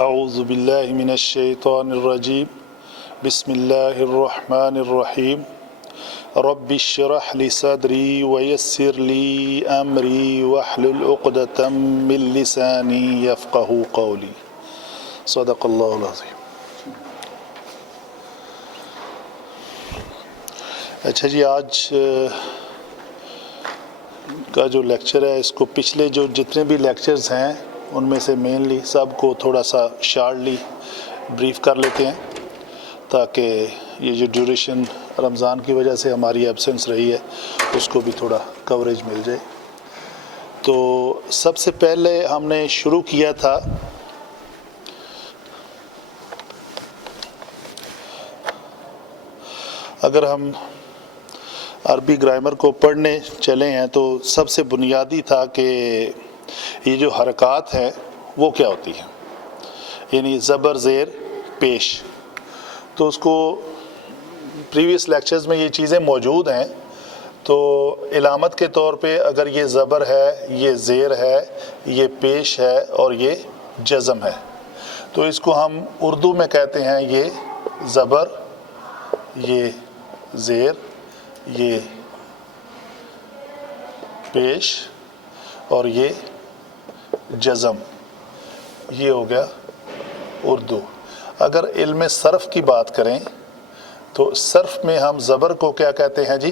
اعوذ باللہ من الشیطان الرجیم بسم اللہ الرحمن الرحیم رب اشرح لی صدری ویسر لی امری واحلل عقدۃ من لسانی یفقہوا قولی صدق اللہ العظیم۔ اچھا جی، آج کا جو لیکچر ہے اس کو پچھلے جو جتنے بھی لیکچرز ہیں ان میں سے مینلی سب کو تھوڑا سا شارٹلی بریف کر لیتے ہیں تاکہ یہ جو ڈیوریشن رمضان کی وجہ سے ہماری ایبسنس رہی ہے اس کو بھی تھوڑا کوریج مل جائے۔ تو سب سے پہلے ہم نے شروع کیا تھا اگر ہم عربی گرامر کو پڑھنے چلے ہیں تو سب سے بنیادی تھا کہ یہ جو حرکات ہیں وہ کیا ہوتی ہیں، یعنی زبر زیر پیش۔ تو اس کو پریویس لیکچرز میں یہ چیزیں موجود ہیں، تو علامت کے طور پہ اگر یہ زبر ہے، یہ زیر ہے، یہ پیش ہے اور یہ جزم ہے، تو اس کو ہم اردو میں کہتے ہیں یہ زبر، یہ زیر، یہ پیش اور یہ جزم۔ یہ ہو گیا اردو۔ اگر علم صرف کی بات کریں تو صرف میں ہم زبر کو کیا کہتے ہیں جی؟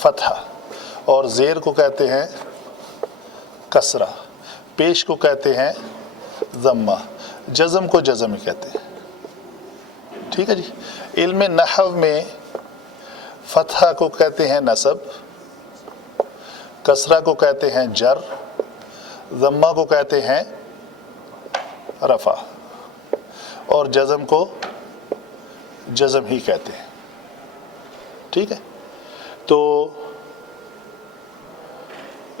فتحہ، اور زیر کو کہتے ہیں کسرہ، پیش کو کہتے ہیں ضمہ، جزم کو جزم ہی کہتے ہیں۔ ٹھیک ہے جی۔ علم نحو میں فتحہ کو کہتے ہیں نصب، کسرہ کو کہتے ہیں جر، ضمہ کو کہتے ہیں رفع، اور جزم کو جزم ہی کہتے ہیں۔ ٹھیک ہے۔ تو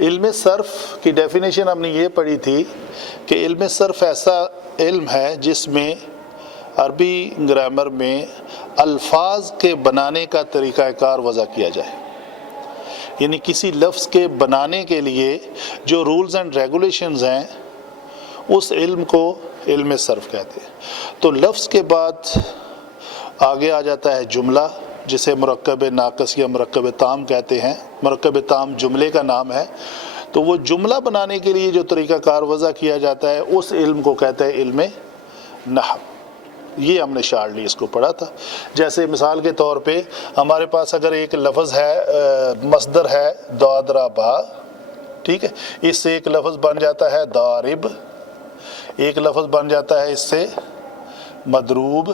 علم صرف کی ڈیفینیشن ہم نے یہ پڑھی تھی کہ علم صرف ایسا علم ہے جس میں عربی گرامر میں الفاظ کے بنانے کا طریقہ کار وضع کیا جائے، یعنی کسی لفظ کے بنانے کے لیے جو رولز اینڈ ریگولیشنز ہیں اس علم کو علم صرف کہتے ہیں۔ تو لفظ کے بعد آگے آ جاتا ہے جملہ، جسے مرکب ناقص یا مرکب تام کہتے ہیں۔ مرکب تام جملے کا نام ہے۔ تو وہ جملہ بنانے کے لیے جو طریقہ کار وضع کیا جاتا ہے اس علم کو کہتا ہے علم نحو۔ یہ ہم نے شارٹلی اس کو پڑھا تھا۔ جیسے مثال کے طور پہ ہمارے پاس اگر ایک لفظ ہے، مصدر ہے ضرب، ٹھیک ہے، اس سے ایک لفظ بن جاتا ہے ضارب، ایک لفظ بن جاتا ہے اس سے مضروب،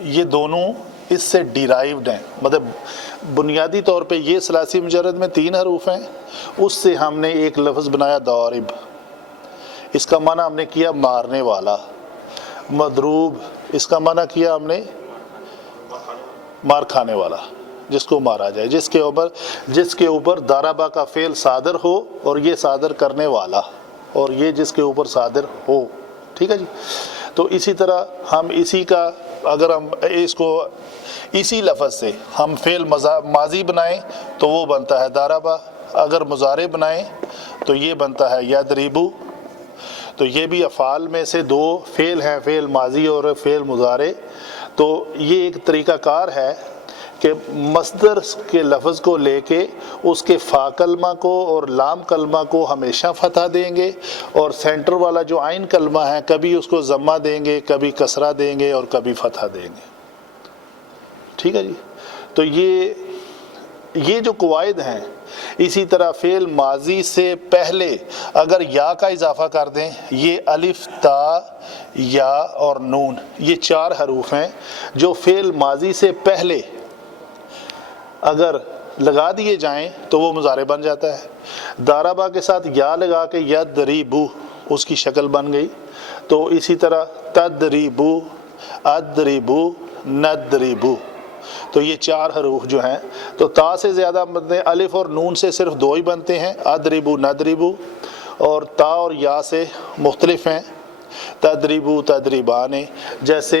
یہ دونوں اس سے ڈیرائیوڈ ہیں، مطلب بنیادی طور پہ یہ ثلاثی مجرد میں 3 حروف ہیں، اس سے ہم نے ایک لفظ بنایا ضارب، اس کا معنی ہم نے کیا مارنے والا، مضروب اس کا معنی کیا ہم نے مار کھانے والا، جس کو مارا جائے، جس کے اوپر ضربہ کا فعل صادر ہو اور یہ صادر کرنے والا، اور یہ جس کے اوپر صادر ہو۔ ٹھیک ہے جی۔ تو اسی طرح ہم اسی کا اگر ہم اس کو اسی لفظ سے ہم فعل ماضی بنائیں تو وہ بنتا ہے ضربہ، اگر مضارع بنائیں تو یہ بنتا ہے یضرب۔ تو یہ بھی افعال میں سے 2 فعل ہیں، فعل ماضی اور فعل مضارع۔ تو یہ ایک طریقہ کار ہے کہ مصدر کے لفظ کو لے کے اس کے فا کلمہ کو اور لام کلمہ کو ہمیشہ فتح دیں گے، اور سینٹر والا جو عین کلمہ ہے کبھی اس کو ضمہ دیں گے، کبھی کسرہ دیں گے اور کبھی فتح دیں گے۔ ٹھیک ہے جی۔ تو یہ جو قواعد ہیں، اسی طرح فعل ماضی سے پہلے اگر یا کا اضافہ کر دیں، یہ الف، تا، یا اور نون، یہ 4 حروف ہیں جو فعل ماضی سے پہلے اگر لگا دیے جائیں تو وہ مضارع بن جاتا ہے۔ ضربہ کے ساتھ یا لگا کے یضرب، اس کی شکل بن گئی۔ تو اسی طرح تضرب، اضرب، نضرب، تو یہ 4 حروف جو ہیں، تو تا سے زیادہ بنتے ہیں، الف اور نون سے صرف 2 ہی بنتے ہیں، اضرب، نضرب، اور تا اور یا سے مختلف ہیں، تضرب، تضربان۔ جیسے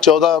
14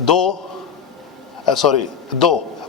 2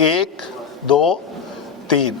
1 2 3,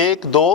1 2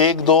1 2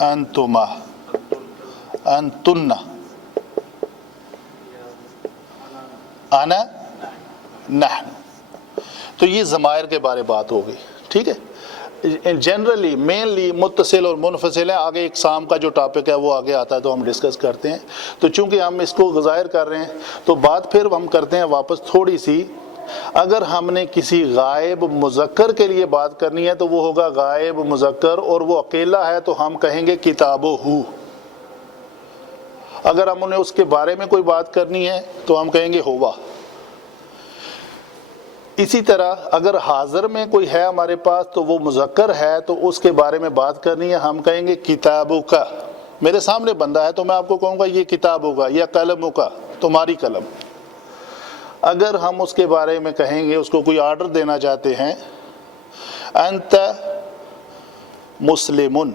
انتما، انتن، انا، نحن. تو یہ ضمائر کے بارے بات ہو گئی. ٹھیک ہے. جنرلی مینلی متصل اور منفصل ہے. آگے اقسام کا جو ٹاپک ہے وہ آگے آتا ہے تو ہم ڈسکس کرتے ہیں. تو چونکہ ہم اس کو ظاہر کر رہے ہیں تو بات پھر ہم کرتے ہیں واپس تھوڑی سی. اگر ہم نے کسی غائب مذکر کے لیے بات کرنی ہے تو وہ ہوگا غائب مذکر اور وہ اکیلا ہے تو ہم کہیں گے کتابو ہو. اگر ہم انہیں اس کے بارے میں کوئی بات کرنی ہے تو ہم کہیں گے ہوا. اسی طرح اگر حاضر میں کوئی ہے ہمارے پاس تو وہ مذکر ہے تو اس کے بارے میں بات کرنی ہے ہم کہیں گے کتابو کا. میرے سامنے بندہ ہے تو میں آپ کو کہوں گا یہ کتابو کا یا قلمو کا، تمہاری قلم. اگر ہم اس کے بارے میں کہیں گے، اس کو کوئی آرڈر دینا چاہتے ہیں، انت مسلمن،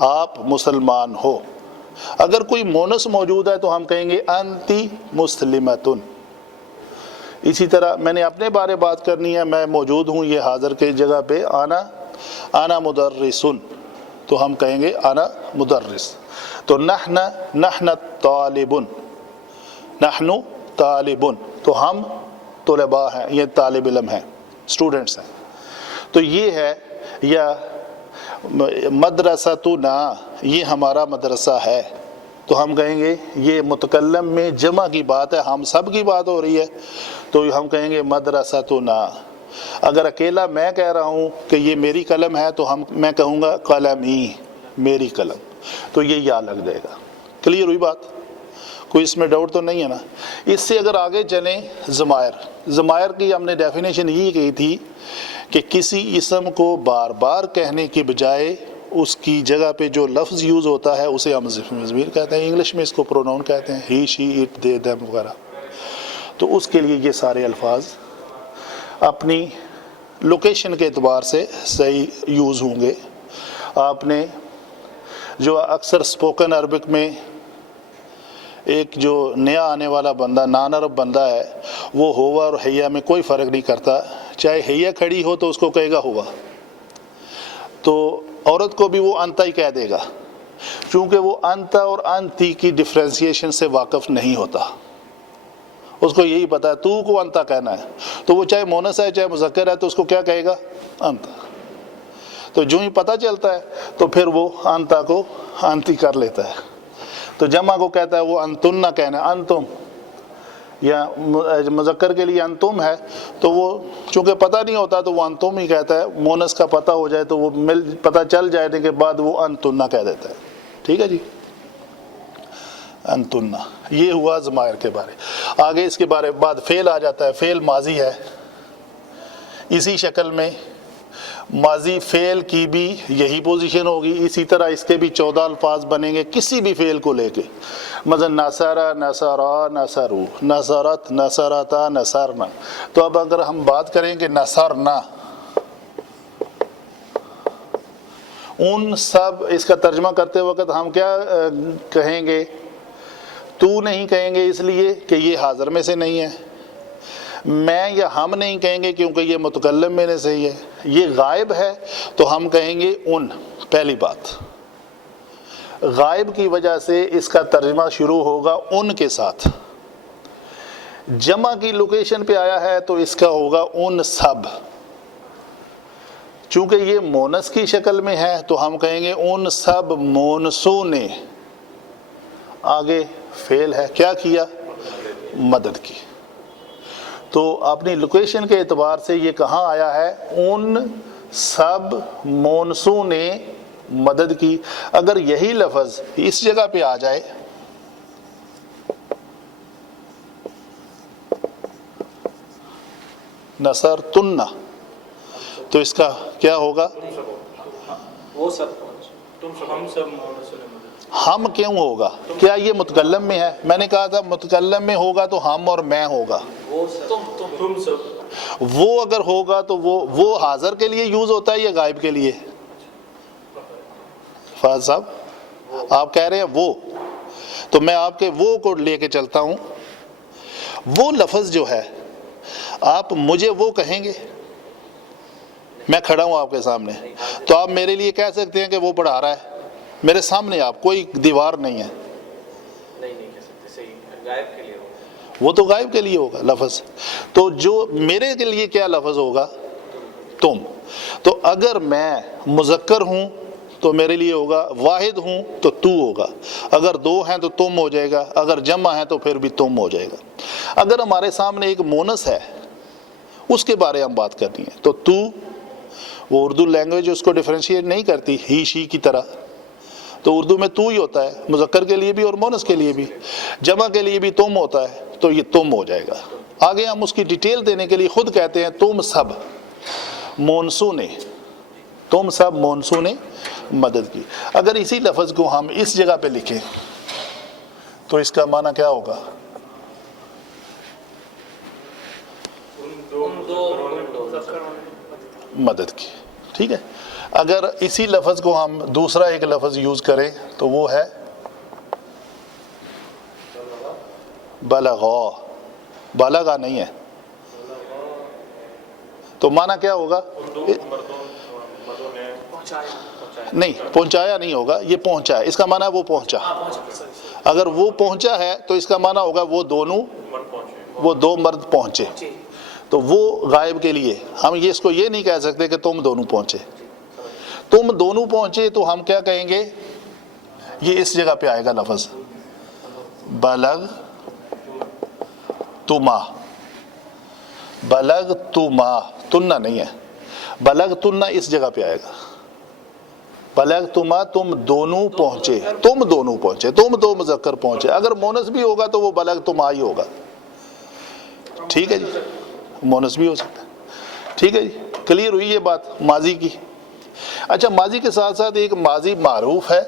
آپ مسلمان ہو. اگر کوئی مونس موجود ہے تو ہم کہیں گے انتی مسلمتن. اسی طرح میں نے اپنے بارے بات کرنی ہے، میں موجود ہوں یہ حاضر کے جگہ پہ، انا مدرسن، تو ہم کہیں گے انا مدرس. تو نحن طالبن، نحن طالبن، تو ہم طلباء ہیں، یہ طالب علم ہیں، اسٹوڈنٹس ہیں. تو یہ ہے. یا مدرستنا، یہ ہمارا مدرسہ ہے، تو ہم کہیں گے یہ متکلم میں جمع کی بات ہے، ہم سب کی بات ہو رہی ہے تو ہم کہیں گے مدرستنا. اگر اکیلا میں کہہ رہا ہوں کہ یہ میری قلم ہے تو میں کہوں گا قلمی، میری قلم، تو یہ یا لگ جائے گا. کلیئر ہوئی بات؟ کوئی اس میں ڈاؤٹ تو نہیں ہے نا؟ اس سے اگر آگے چلیں، ضمائر کی ہم نے ڈیفینیشن یہ کی تھی کہ کسی اسم کو بار بار کہنے کی بجائے اس کی جگہ پہ جو لفظ یوز ہوتا ہے اسے ہم ضمیر کہتے ہیں. انگلش میں اس کو پروناؤن کہتے ہیں، ہی، شی، اٹ، دے، دیم وغیرہ. تو اس کے لیے یہ سارے الفاظ اپنی لوکیشن کے اعتبار سے صحیح یوز ہوں گے. آپ نے جو اکثر اسپوکن عربک میں ایک جو نیا آنے والا بندہ، نان عرب بندہ ہے، وہ ہوا اور حیا میں کوئی فرق نہیں کرتا. چاہے حیا کھڑی ہو تو اس کو کہے گا ہوا، تو عورت کو بھی وہ انتا ہی کہہ دے گا، چونکہ وہ انتا اور انتی کی ڈفرینسیشن سے واقف نہیں ہوتا. اس کو یہی پتا ہے تو کو انتا کہنا ہے، تو وہ چاہے مونس ہے چاہے مذکر ہے تو اس کو کیا کہے گا؟ انتا. تو جو ہی پتہ چلتا ہے تو پھر وہ انتا کو انتی کر لیتا ہے. تو جمع کو کہتا ہے وہ انتن نہ کہنا، انتم، یا مذکر کے لیے انتم ہے تو وہ چونکہ پتہ نہیں ہوتا تو وہ انتم ہی کہتا ہے. مونس کا پتہ ہو جائے تو وہ پتہ چل جائے کے بعد وہ انتن نہ کہہ دیتا ہے. ٹھیک ہے جی، انتن. یہ ہوا ضمائر کے بارے. آگے اس کے بارے بعد فعل آ جاتا ہے. فعل ماضی ہے، اسی شکل میں ماضی فعل کی بھی یہی پوزیشن ہوگی. اسی طرح اس کے بھی 14 الفاظ بنیں گے کسی بھی فعل کو لے کے. مثلا نصر، نصرا، نصرو، نصرت، نصرتا، نصرنا. تو اب اگر ہم بات کریں کہ نصرنا، ان سب، اس کا ترجمہ کرتے وقت ہم کیا کہیں گے؟ تو نہیں کہیں گے اس لیے کہ یہ حاضر میں سے نہیں ہے. میں یا ہم نہیں کہیں گے کیونکہ یہ متکلم میں سے ہی ہے. یہ غائب ہے تو ہم کہیں گے ان. پہلی بات، غائب کی وجہ سے اس کا ترجمہ شروع ہوگا ان کے ساتھ. جمع کی لوکیشن پہ آیا ہے تو اس کا ہوگا ان سب. چونکہ یہ مونس کی شکل میں ہے تو ہم کہیں گے ان سب مونسوں نے. آگے فعل ہے، کیا کیا؟ مدد کی. تو اپنی لوکیشن کے اعتبار سے یہ کہاں آیا ہے؟ ان سب مونسوں نے مدد کی. اگر یہی لفظ اس جگہ پہ آ جائے، نصر تن، تو اس کا کیا ہوگا؟ ہم کیوں ہوگا؟ کیا یہ متکلم میں ہے؟ میں نے کہا تھا متکلم میں ہوگا تو ہم اور میں ہوگا. وہ اگر ہوگا تو وہ حاضر کے لیے یوز ہوتا ہے یا غائب کے لیے؟ فاضل صاحب آپ کہہ رہے ہیں وہ، تو میں آپ کے وہ کو لے کے چلتا ہوں. وہ لفظ جو ہے آپ مجھے وہ کہیں گے؟ میں کھڑا ہوں آپ کے سامنے تو آپ میرے لیے کہہ سکتے ہیں کہ وہ پڑھا رہا ہے. میرے سامنے آپ، کوئی دیوار نہیں ہے. نہیں کہہ سکتے، صحیح غائب کے لیے ہوگا. وہ تو غائب کے لیے ہوگا لفظ. تو جو میرے کے لیے کیا لفظ ہوگا؟ تم. تو اگر میں مذکر ہوں تو میرے لیے ہوگا، واحد ہوں تو تو ہوگا، اگر دو ہیں تو تم ہو جائے گا، اگر جمع ہے تو پھر بھی تم ہو جائے گا. اگر ہمارے سامنے ایک مونس ہے، اس کے بارے ہم بات کرنی ہے، تو تو، وہ اردو لینگویج اس کو ڈیفرینشیٹ نہیں کرتی ہی شی کی طرح، تو اردو میں تو ہی ہوتا ہے، مذکر کے لیے بھی اور مونس کے لیے بھی. جمع کے لیے بھی تم ہوتا ہے، تو یہ تم ہو جائے گا. آگے ہم اس کی ڈیٹیل دینے کے لیے خود کہتے ہیں تم سب مونسوں نے، تم سب مونسوں نے مدد کی. اگر اسی لفظ کو ہم اس جگہ پہ لکھیں تو اس کا معنی کیا ہوگا؟ مدد کی. ٹھیک ہے. اگر اسی لفظ کو ہم دوسرا ایک لفظ یوز کریں تو وہ ہے بلغا. بالغا نہیں ہے، تو معنی کیا ہوگا؟ نہیں، پہنچایا نہیں ہوگا، یہ پہنچا ہے. اس کا معنی ہے وہ پہنچا. اگر وہ پہنچا ہے تو اس کا معنی ہوگا وہ دو مرد پہنچے. تو وہ غائب کے لیے ہم اس کو یہ نہیں کہہ سکتے کہ تم دونوں پہنچے. تم دونوں پہنچے تو ہم کیا کہیں گے؟ یہ اس جگہ پہ آئے گا لفظ بلغ تما. بلغ تما، تننا نہیں ہے، بلغ تننا اس جگہ پہ آئے گا. بلغ تما، تم دونوں پہنچے، تم دونوں پہنچے، تم دو مذکر پہنچے. اگر مونس بھی ہوگا تو وہ بلغ تما ہی ہوگا. ٹھیک ہے جی، مونس بھی ہو سکتا ہے. ٹھیک ہے جی، کلیئر ہوئی یہ بات ماضی کی. اچھا، ماضی کے ساتھ ساتھ ایک ماضی معروف ہے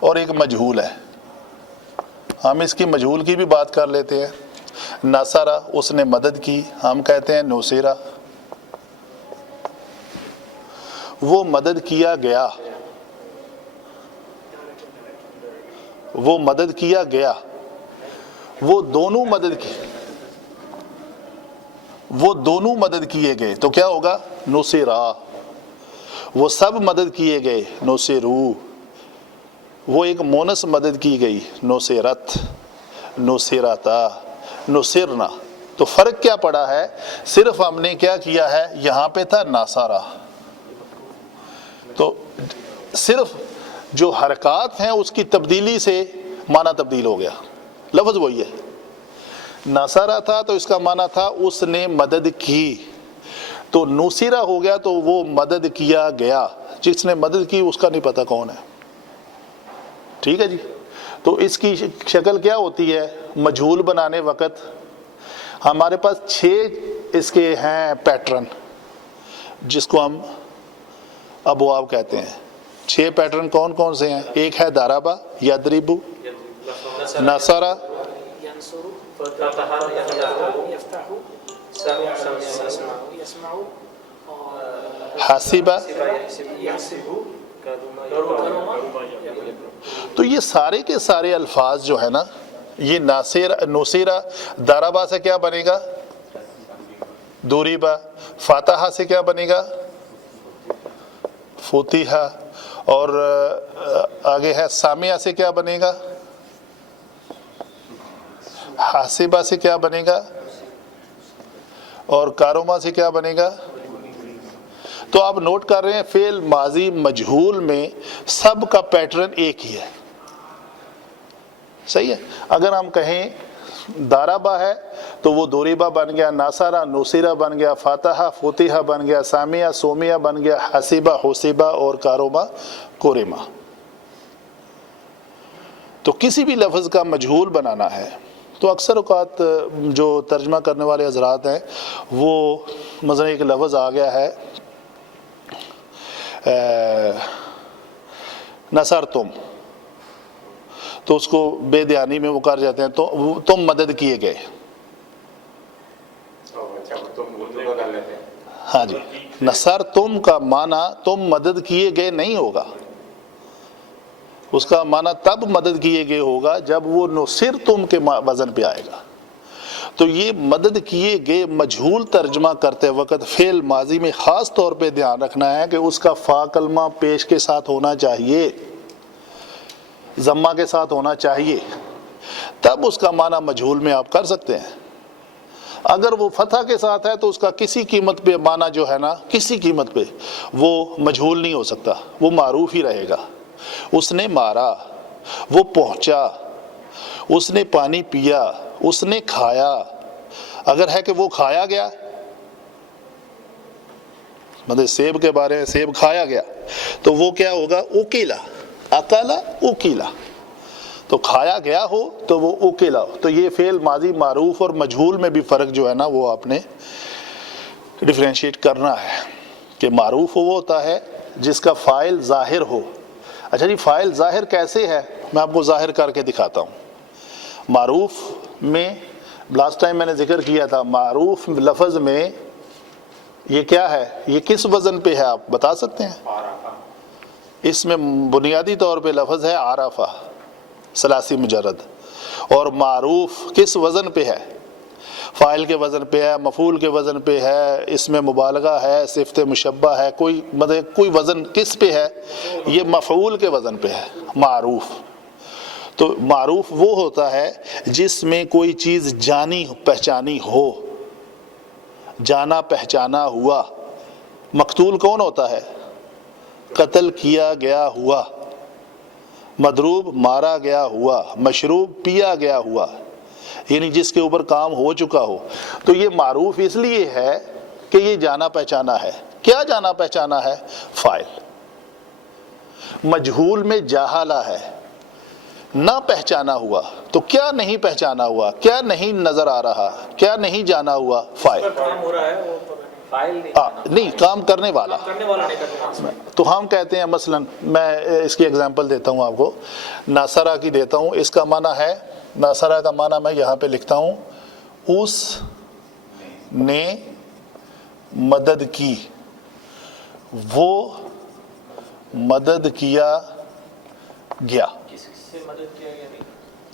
اور ایک مجہول ہے. ہم اس کی مجہول کی بھی بات کر لیتے ہیں. نصرہ، اس نے مدد کی، ہم کہتے ہیں نصیرہ. وہ مدد کیا گیا، وہ مدد کیا گیا، وہ دونوں مدد کی، وہ دونوں مدد کیے گئے تو کیا ہوگا؟ نصیرہ. وہ سب مدد کیے گئے، نصیرو. وہ ایک مونس مدد کی گئی، نصیرت، نصیرتا، نصرنا. تو فرق کیا پڑا ہے؟ صرف ہم نے کیا کیا ہے، یہاں پہ تھا ناصرہ، تو صرف جو حرکات ہیں اس کی تبدیلی سے معنی تبدیل ہو گیا. لفظ وہی ہے. ناصرہ تھا تو اس کا معنی تھا اس نے مدد کی، تو نصیرہ ہو گیا تو وہ مدد کیا گیا. جس نے مدد کی اس کا نہیں پتہ کون ہے. ٹھیک ہے جی. تو اس کی شکل کیا ہوتی ہے؟ مجہول بنانے وقت ہمارے پاس 6 اس کے ہیں پیٹرن، جس کو ہم ابواب کہتے ہیں. 6 پیٹرن کون کون سے ہیں؟ ایک ہے دارابا، یدربو، نصرہ، حاسبہ. تو یہ سارے کے سارے الفاظ جو ہے نا، یہ نصیرہ دارابا سے کیا بنے گا؟ دوریبا. فاتحہ سے کیا بنے گا؟ فتحہ. اور آگے ہے سامیہ سے کیا بنے گا؟ حاسبہ سے کیا بنے گا؟ اور کاروما سے کیا بنے گا؟ تو آپ نوٹ کر رہے ہیں فعل ماضی مجہول میں سب کا پیٹرن ایک ہی ہے. صحیح ہے. اگر ہم کہیں دارابا ہے تو وہ دوریبا بن گیا، ناصرہ نصیرہ بن گیا، فاتحہ فتحہ بن گیا، سامیہ سومیہ بن گیا، حسیبہ حسیبہ، اور کاروما کوریما. تو کسی بھی لفظ کا مجہول بنانا ہے تو اکثر اوقات جو ترجمہ کرنے والے حضرات ہیں وہ مثلا ایک لفظ آ گیا ہے نصر تم، تو اس کو بے دھیانی میں وہ کر جاتے ہیں تو تم مدد کیے گئے. ہاں جی، نصر تم کا معنی تم مدد کیے گئے نہیں ہوگا. اس کا معنی تب مدد کیے گئے ہوگا جب وہ نصر تم کے وزن پہ آئے گا. تو یہ مدد کیے گئے مجہول ترجمہ کرتے وقت فعل ماضی میں خاص طور پہ دھیان رکھنا ہے کہ اس کا فا کلمہ پیش کے ساتھ ہونا چاہیے، ضمہ کے ساتھ ہونا چاہیے، تب اس کا معنی مجہول میں آپ کر سکتے ہیں۔ اگر وہ فتح کے ساتھ ہے تو اس کا کسی قیمت پہ معنی جو ہے نا، کسی قیمت پہ وہ مجہول نہیں ہو سکتا، وہ معروف ہی رہے گا۔ اس نے مارا، وہ پہنچا، اس نے پانی پیا، اس نے کھایا۔ اگر ہے کہ وہ کھایا گیا، مطلب سیب کے بارے میں سیب کھایا گیا، تو وہ کیا ہوگا؟ اوکیلا، اکالا اوکیلا، تو کھایا گیا ہو تو وہ اوکیلا ہو۔ تو یہ فعل ماضی معروف اور مجہول میں بھی فرق جو ہے نا وہ آپ نے ڈیفرینشیٹ کرنا ہے کہ معروف وہ ہوتا ہے جس کا فاعل ظاہر ہو۔ اچھا جی، فاعل ظاہر کیسے ہے؟ میں آپ کو ظاہر کر کے دکھاتا ہوں۔ معروف میں لاسٹ ٹائم میں نے ذکر کیا تھا، معروف لفظ میں یہ کیا ہے؟ یہ کس وزن پہ ہے آپ بتا سکتے ہیں؟ اس میں بنیادی طور پہ لفظ ہے عرفہ، ثلاثی مجرد، اور معروف کس وزن پہ ہے؟ فاعل کے وزن پہ ہے، مفعول کے وزن پہ ہے، اس میں مبالغہ ہے، صفت مشبہ ہے، کوئی وزن کس پہ ہے؟ یہ مفعول کے وزن پہ ہے معروف۔ تو معروف وہ ہوتا ہے جس میں کوئی چیز جانی پہچانی ہو، جانا پہچانا ہوا۔ مقتول کون ہوتا ہے؟ قتل کیا گیا ہوا، مضروب مارا گیا ہوا، مشروب پیا گیا ہوا، یعنی جس کے اوپر کام ہو چکا ہو۔ تو یہ معروف اس لیے ہے کہ یہ جانا پہچانا ہے۔ کیا جانا پہچانا ہے؟ فاعل۔ مجہول میں جاہلا ہے، نہ پہچانا ہوا، تو کیا نہیں پہچانا ہوا؟ کیا نہیں نظر آ رہا؟ کیا نہیں جانا ہوا؟ فاعل۔ کام ہو رہا ہے وہ فاعل نہیں، کام کرنے والا۔ کرنے والا نہیں کرنے۔ تو ہم کہتے ہیں مثلا، میں اس کی اگزامپل دیتا ہوں آپ کو، ناصرہ کی دیتا ہوں۔ اس کا معنی ہے، ناصرہ کا معنی میں یہاں پہ لکھتا ہوں، اس نے مدد کی، وہ مدد کیا گیا۔ کس سے مدد کیا گیا؟ نہیں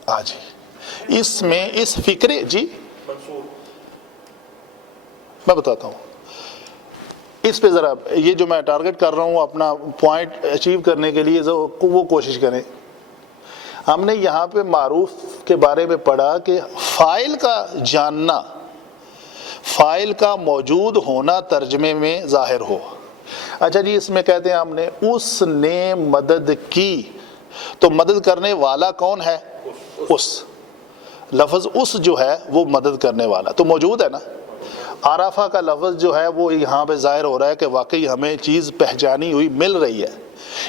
ہاں جی، اس میں اس فکرے، جی منصور میں بتاتا ہوں اس پہ ذرا، یہ جو میں ٹارگٹ کر رہا ہوں اپنا پوائنٹ اچیو کرنے کے لیے وہ کوشش کریں۔ ہم نے یہاں پہ معروف کے بارے میں پڑھا کہ فاعل کا جاننا، فاعل کا موجود ہونا ترجمے میں ظاہر ہو۔ اچھا جی، اس میں کہتے ہیں ہم نے اس نے مدد کی، تو مدد کرنے والا کون ہے؟ اس لفظ اس جو ہے وہ مدد کرنے والا تو موجود ہے نا۔ عرفہ کا لفظ جو ہے وہ یہاں پہ ظاہر ہو رہا ہے کہ واقعی ہمیں چیز پہچانی ہوئی مل رہی ہے،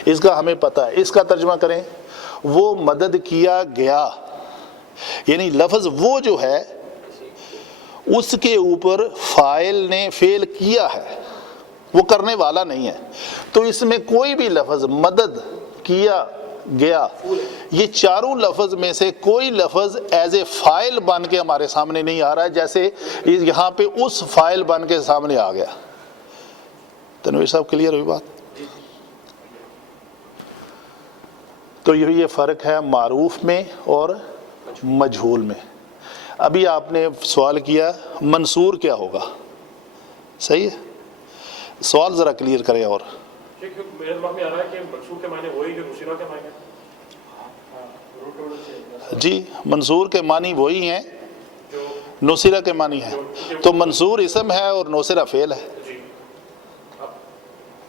اس کا ہمیں پتہ ہے۔ اس کا ترجمہ کریں، وہ مدد کیا گیا، یعنی لفظ وہ جو ہے اس کے اوپر فاعل نے فعل کیا ہے، وہ کرنے والا نہیں ہے۔ تو اس میں کوئی بھی لفظ مدد کیا گیا، یہ چاروں لفظ میں سے کوئی لفظ ایز اے فاعل بن کے ہمارے سامنے نہیں آ رہا ہے، جیسے یہاں پہ اس فاعل بن کے سامنے آ گیا۔ تنویر صاحب کلیئر ہوئی بات؟ تو یہ فرق ہے معروف میں اور مجہول میں۔ ابھی آپ نے سوال کیا منصور کیا ہوگا، صحیح ہے؟ سوال ذرا کلیئر کریں۔ اور میرے دماغ میں آ رہا ہے کہ منصور کے معنی وہی جو نصیرہ کے معنی ہے۔ جی، منصور کے معنی وہی ہیں نصیرہ کے معنی ہے، تو منصور اسم ہے اور نصیرہ فعل ہے،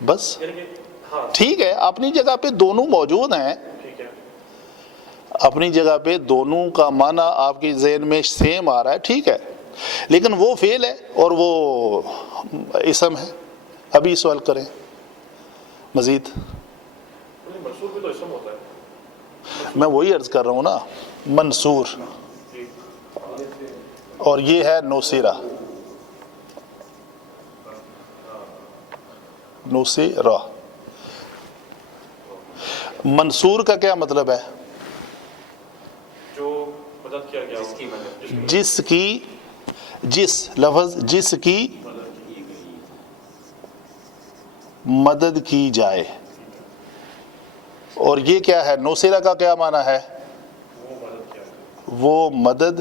بس ٹھیک ہے۔ اپنی جگہ پہ دونوں موجود ہیں، اپنی جگہ پہ دونوں کا معنی آپ کی ذہن میں سیم آ رہا ہے، ٹھیک ہے، لیکن وہ فعل ہے اور وہ اسم ہے۔ ابھی سوال کریں مزید۔ منصور بھی تو اسم ہوتا ہے۔ میں وہی عرض کر رہا ہوں نا، منصور اور یہ ہے نصیرہ، نصیرہ۔ منصور کا کیا مطلب ہے؟ جو مدد کیا گیا، جس کی مدد، جس کی، جس لفظ جس کی مدد کی جائے۔ اور یہ کیا ہے؟ نصیرہ کا کیا معنی ہے؟ وہ مدد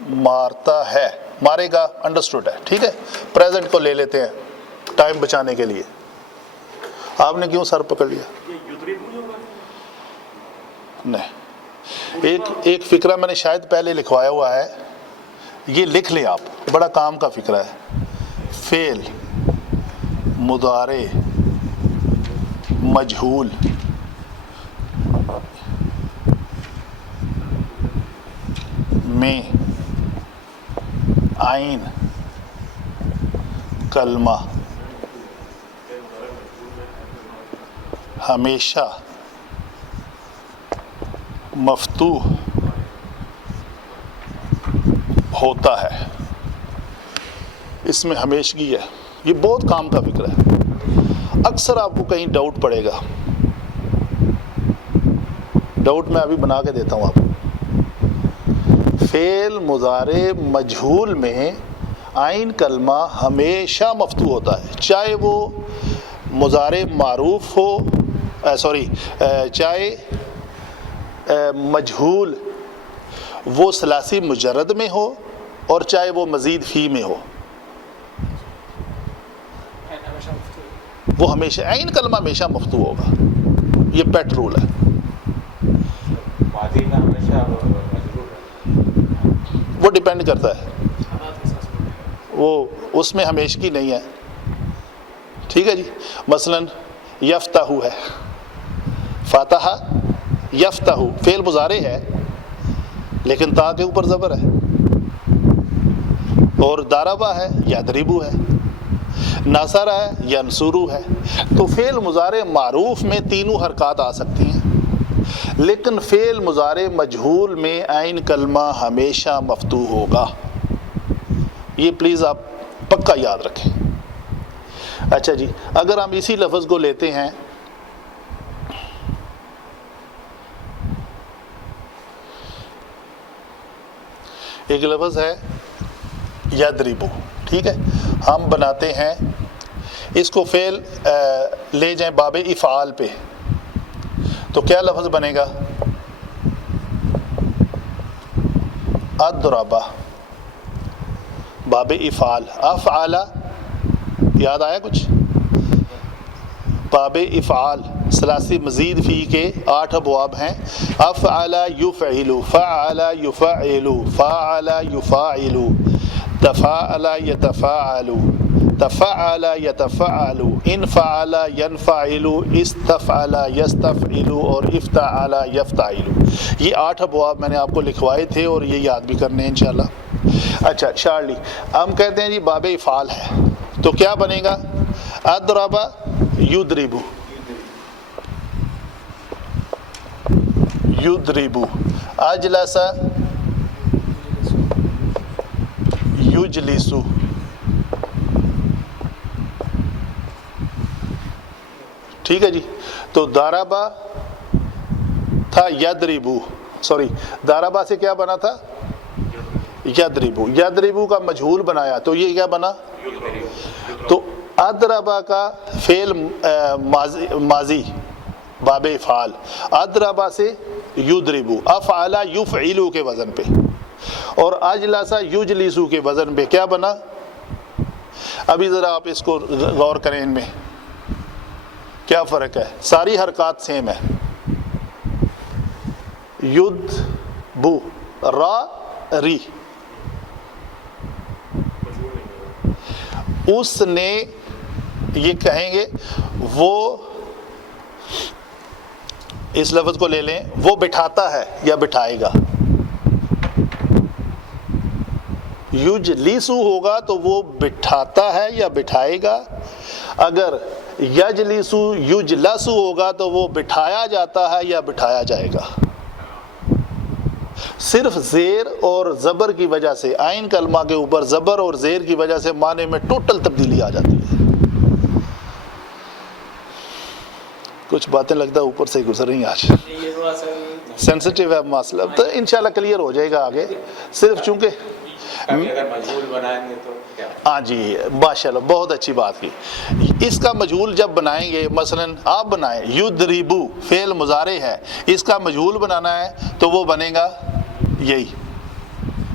مارتا ہے, مارے گا انڈرسٹوڈ ہے, ٹھیک ہے. پریزنٹ کو لے لیتے ہیں ٹائم بچانے کے لیے. آپ نے کیوں سر پکڑ لیا؟ یہ یدری بھول ہوگا نہیں, ایک فکرہ میں نے شاید پہلے لکھوایا ہوا ہے, یہ لکھ لیں آپ, بڑا کام کا فکرہ ہے. فعل مضارع مجہول میں عین کلمہ ہمیشہ مفتوح ہوتا ہے. اس میں ہمیشگی ہے. یہ بہت کام کا فکر ہے. اکثر آپ کو کہیں ڈاؤٹ پڑے گا, ڈاؤٹ میں ابھی بنا کے دیتا ہوں آپ کو. فعل مضارع مجہول میں عین کلمہ ہمیشہ مفتوح ہوتا ہے, چاہے وہ مضارع معروف ہو, چاہے مجہول وہ ثلاثی مجرد میں ہو اور چاہے وہ مزید فی میں ہو, وہ ہمیشہ عین کلمہ ہمیشہ مفتوح ہوگا. یہ پیٹ رول ہے. ماضی کا ہمیشہ مجرور ہے. وہ ڈیپینڈ کرتا ہے, وہ اس میں ہمیشگی نہیں ہے. ٹھیک ہے جی. مثلا یفتح ہے, فاتح یفتح فعل مضارع ہے لیکن تا کے اوپر زبر ہے. اور ضربہ ہے یضرب ہے, نصر ہے ینصر ہے. تو فعل مضارع معروف میں تینوں حرکات آ سکتی ہیں, لیکن فعل مضارع مجہول میں عین کلمہ ہمیشہ مفتوح ہوگا. یہ پلیز آپ پکا یاد رکھیں. اچھا جی, اگر ہم اسی لفظ کو لیتے ہیں, ایک لفظ ہے یضرب, ٹھیک ہے, ہم بناتے ہیں اس کو فعل لے جائیں باب افعال پہ, تو کیا لفظ بنے گا؟ اضرب. باب افعال, افعال یاد آیا کچھ؟ باب افعال ثلاثی مزید فی کے 8 ابواب ہیں. افعل یفعل, فعل یفعل, فاعل یفاعل, تفاعل یتفاعل, تفعل یتفعل, انفعل ینفعل, استفعل یستفعل اور افتعل یفتعل. یہ 8 ابواب میں نے آپ کو لکھوائے تھے اور یہ یاد بھی کرنے ہیں انشاءاللہ. اچھا شارلی, ہم کہتے ہیں جی باب افعال ہے, تو کیا بنے گا؟ اضرب یضرب, یضرب. اجلس یجلس. ٹھیک ہے جی. تو ضربہ تھا یضرب, سوری ضربہ سے کیا بنا تھا؟ یضرب. یضرب کا مجہول بنایا تو یہ کیا بنا؟ تو اضربہ کا فعل ماضی باب افعال, اضربہ سے یضرب, افعل یفعل کے وزن پہ, اور اجلس یجلس کے وزن پہ کیا بنا؟ ابھی ذرا آپ اس کو غور کریں, ان میں کیا فرق ہے؟ ساری حرکات سیم ہے. ید بو را ری, اس نے یہ کہیں گے, وہ اس لفظ کو لے لیں, وہ بٹھاتا ہے یا بٹھائے گا. یجلیسو ہوگا تو وہ بٹھاتا ہے یا بٹھائے گا. اگر یجلیسو یجلسو ہوگا تو وہ بٹھایا جاتا ہے یا بٹھایا جائے گا. صرف زیر اور زبر کی وجہ سے, عین کلمہ کے اوپر زبر اور زیر کی وجہ سے معنی میں ٹوٹل تبدیلی آ جاتی ہے. کچھ باتیں لگتا ہے اوپر سے ہی گزر رہی ہیں آج, سینسٹیو ہے مسئلہ, تو انشاءاللہ کلیئر ہو جائے گا آگے. صرف چونکہ اگر مجہول بنائیں گے تو کیا؟ ہاں جی ماشاءاللہ بہت اچھی بات کی. اس کا مجہول جب بنائیں گے, مثلا آپ بنائیں یضربو فعل مضارع ہے, اس کا مجہول بنانا ہے تو وہ بنے گا یہی